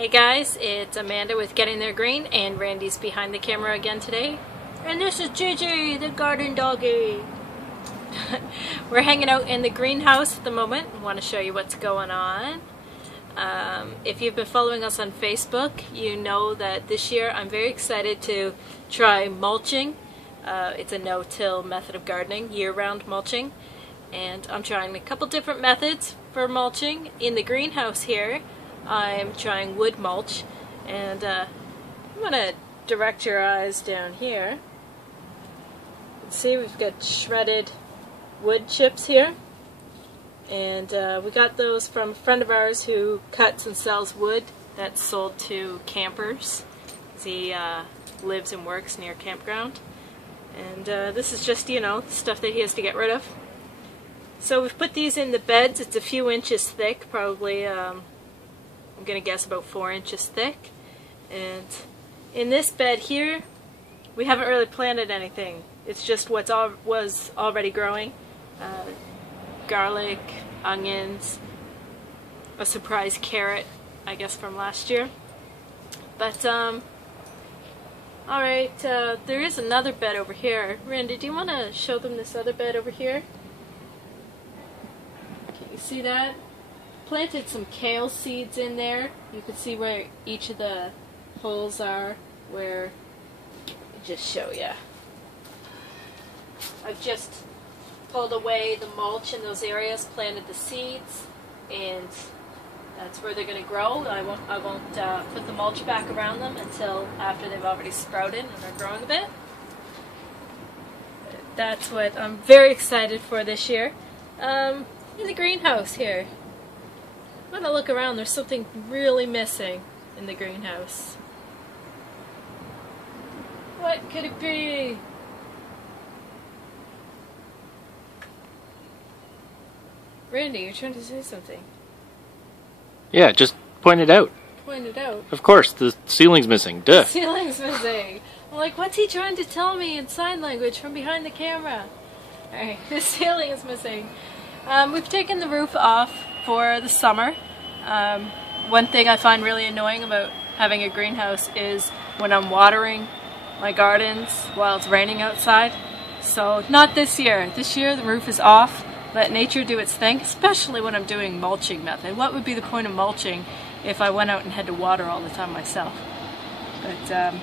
Hey guys, it's Amanda with Getting There Green, and Randy's behind the camera again today. And this is Gigi, the garden doggy. We're hanging out in the greenhouse at the moment. I want to show you what's going on. If you've been following us on Facebook, you know that this year I'm very excited to try mulching. It's a no-till method of gardening, year-round mulching. And I'm trying a couple different methods for mulching. In the greenhouse here, I'm trying wood mulch, and I'm going to direct your eyes down here. You can see we've got shredded wood chips here, and we got those from a friend of ours who cuts and sells wood that's sold to campers. He lives and works near a campground, and this is just, you know, stuff that he has to get rid of. So we've put these in the beds. It's a few inches thick, probably I'm going to guess about 4 inches thick. And in this bed here, we haven't really planted anything. It's just what was already growing. Garlic, onions, a surprise carrot, I guess from last year. But, alright, there is another bed over here. Randy, do you want to show them this other bed over here? Can you see that? Planted some kale seeds in there. You can see where each of the holes are, where, just show you. I've just pulled away the mulch in those areas, planted the seeds, and that's where they're going to grow. I won't put the mulch back around them until after they've already sprouted and are growing a bit. That's what I'm very excited for this year. In the greenhouse here. I'm going to look around. There's something really missing in the greenhouse. What could it be? Randy, you're trying to say something. Yeah, just point it out. Point it out? Of course, the ceiling's missing. Duh. The ceiling's missing. I'm like, what's he trying to tell me in sign language from behind the camera? Alright, the ceiling is missing. We've taken the roof off for the summer. One thing I find really annoying about having a greenhouse is when I'm watering my gardens while it's raining outside. So not this year. This year the roof is off. Let nature do its thing, especially when I'm doing mulching method. What would be the point of mulching if I went out and had to water all the time myself? But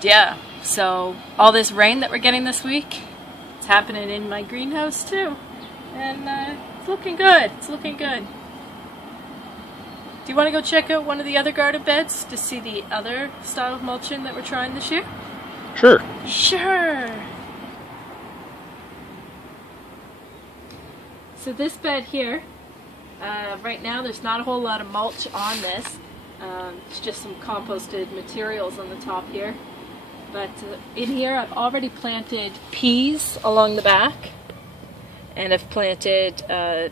yeah, so all this rain that we're getting this week, it's happening in my greenhouse too. And it's looking good. It's looking good. Do you want to go check out one of the other garden beds to see the other style of mulching that we're trying this year? Sure. Sure. So this bed here, right now there's not a whole lot of mulch on this. It's just some composted materials on the top here. But in here I've already planted peas along the back. And I've planted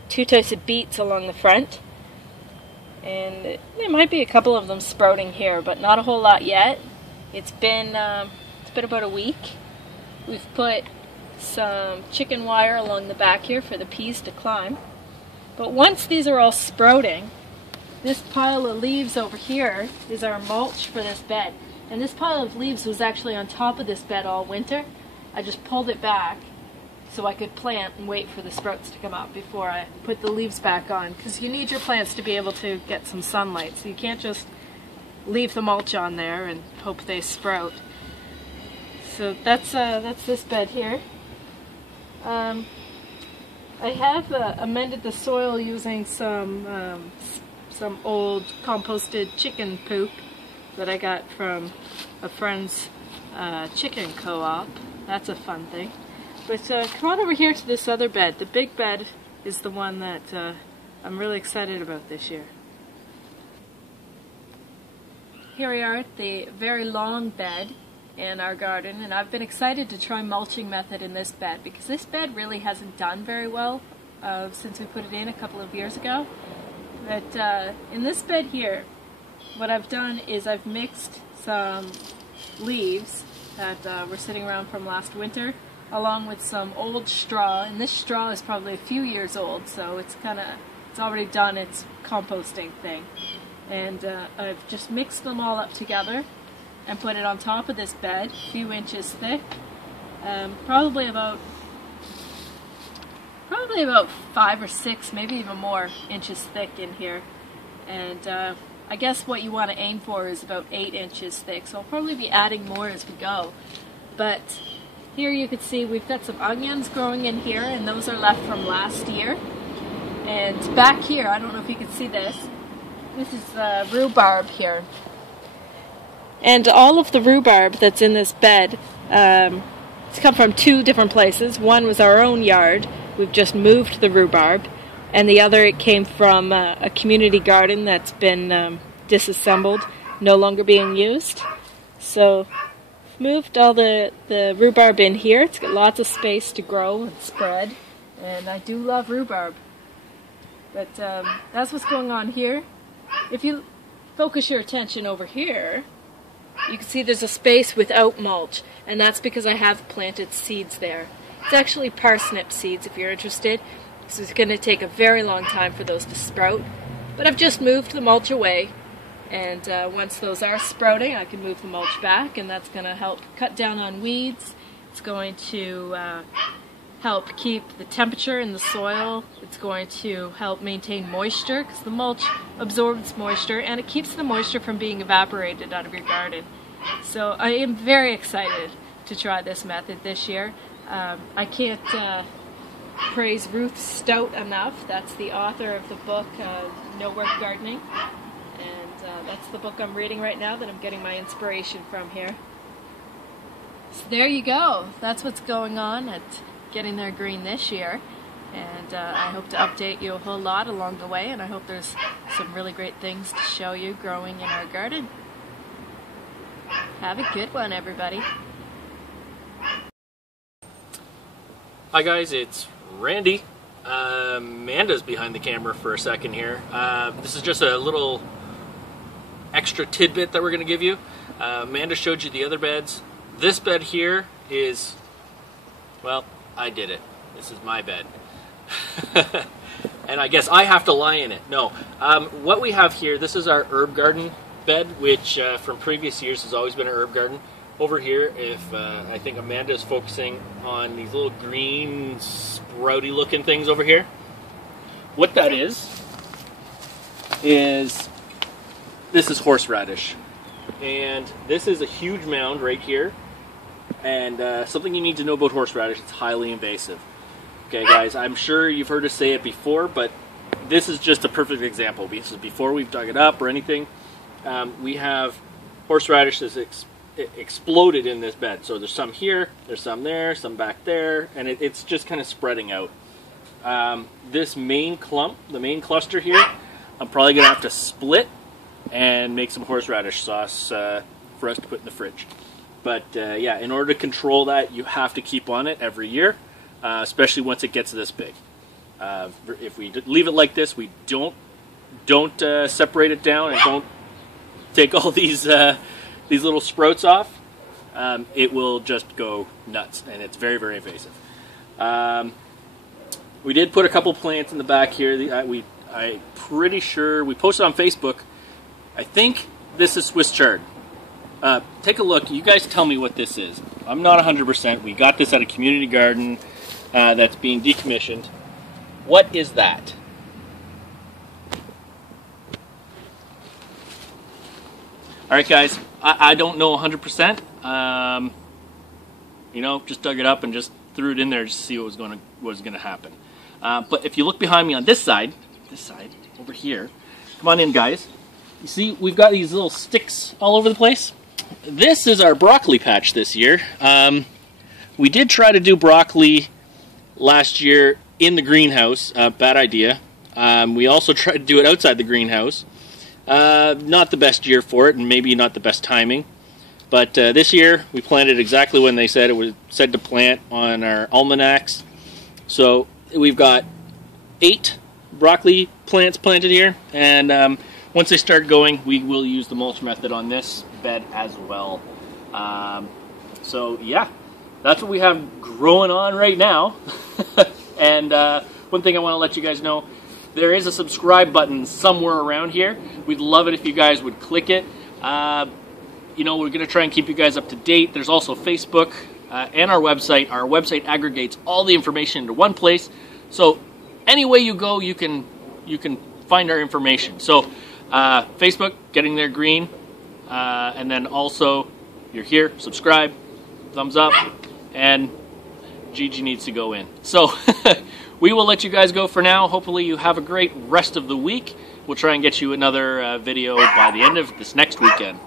2 types of beets along the front. And there might be a couple of them sprouting here, but not a whole lot yet. It's been about a week. We've put some chicken wire along the back here for the peas to climb. But once these are all sprouting, this pile of leaves over here is our mulch for this bed. And this pile of leaves was actually on top of this bed all winter. I just pulled it back so I could plant and wait for the sprouts to come up before I put the leaves back on. Because you need your plants to be able to get some sunlight, so you can't just leave the mulch on there and hope they sprout. So that's this bed here. I have amended the soil using some old composted chicken poop that I got from a friend's chicken co-op. That's a fun thing. But come on over here to this other bed. The big bed is the one that I'm really excited about this year. Here we are at the very long bed in our garden, and I've been excited to try mulching method in this bed because this bed really hasn't done very well since we put it in a couple of years ago. But in this bed here, what I've done is I've mixed some leaves that were sitting around from last winter along with some old straw, and this straw is probably a few years old, so it's already done its composting thing. And I've just mixed them all up together and put it on top of this bed, a few inches thick, probably about 5 or 6, maybe even more inches thick in here. And I guess what you want to aim for is about 8 inches thick, so I'll probably be adding more as we go. But here you can see we've got some onions growing in here, and those are left from last year. And back here, I don't know if you can see this, this is rhubarb here. And all of the rhubarb that's in this bed, it's come from 2 different places. One was our own yard, we've just moved the rhubarb, and the other it came from a community garden that's been disassembled, no longer being used. So moved all the rhubarb in here. It's got lots of space to grow and spread, and I do love rhubarb. But that's what's going on here. If you focus your attention over here, you can see there's a space without mulch, and that's because I have planted seeds there. It's actually parsnip seeds if you're interested, so it's going to take a very long time for those to sprout. But I've just moved the mulch away, and once those are sprouting I can move the mulch back, and that's going to help cut down on weeds. It's going to help keep the temperature in the soil. It's going to help maintain moisture, because the mulch absorbs moisture and it keeps the moisture from being evaporated out of your garden. So I am very excited to try this method this year. I can't praise Ruth Stout enough. That's the author of the book No Work Gardening, and that's the book I'm reading right now that I'm getting my inspiration from here. So there you go. That's what's going on at Getting Their Green this year, and I hope to update you a whole lot along the way, and I hope there's some really great things to show you growing in our garden. Have a good one, everybody. Hi guys, it's Randy. Amanda's behind the camera for a second here. This is just a little extra tidbit that we're going to give you. Amanda showed you the other beds. This bed here is, well, I did it. This is my bed. And I guess I have to lie in it. No. What we have here, this is our herb garden bed, which from previous years has always been an herb garden. Over here, if I think Amanda is focusing on these little green, sprouty looking things over here. What that is this is horseradish. And this is a huge mound right here. And something you need to know about horseradish, it's highly invasive. Okay guys, I'm sure you've heard us say it before, but this is just a perfect example. This is before we've dug it up or anything. We have horseradish that's exploded in this bed. So there's some here, there's some there, some back there, and it's just kind of spreading out. This main clump, the main cluster here, I'm probably going to have to split and make some horseradish sauce for us to put in the fridge. But yeah, in order to control that, you have to keep on it every year, especially once it gets this big. If we leave it like this, we don't separate it down and don't take all these little sprouts off, it will just go nuts, and it's very, very invasive. We did put a couple plants in the back here. I'm pretty sure we posted on Facebook. I think this is Swiss chard. Take a look. You guys tell me what this is. I'm not 100%. We got this at a community garden that's being decommissioned. What is that? Alright guys, I don't know 100%. You know, just dug it up and just threw it in there just to see what was going to happen. But if you look behind me on this side, over here, come on in guys. You see, we've got these little sticks all over the place. This is our broccoli patch this year. We did try to do broccoli last year in the greenhouse. Bad idea. We also tried to do it outside the greenhouse. Not the best year for it, and maybe not the best timing. But this year, we planted exactly when they said it was said to plant on our almanacs. So we've got 8 broccoli plants planted here, and once they start going, we will use the mulch method on this bed as well. So yeah, that's what we have growing on right now. And one thing I want to let you guys know, there is a subscribe button somewhere around here. We'd love it if you guys would click it. You know, we're going to try and keep you guys up to date. There's also Facebook and our website. Our website aggregates all the information into one place. So any way you go, you can find our information. So Facebook, getting there green, and then also you're here, subscribe, thumbs up, and Gigi needs to go in. So we will let you guys go for now. Hopefully you have a great rest of the week. We'll try and get you another video by the end of this next weekend.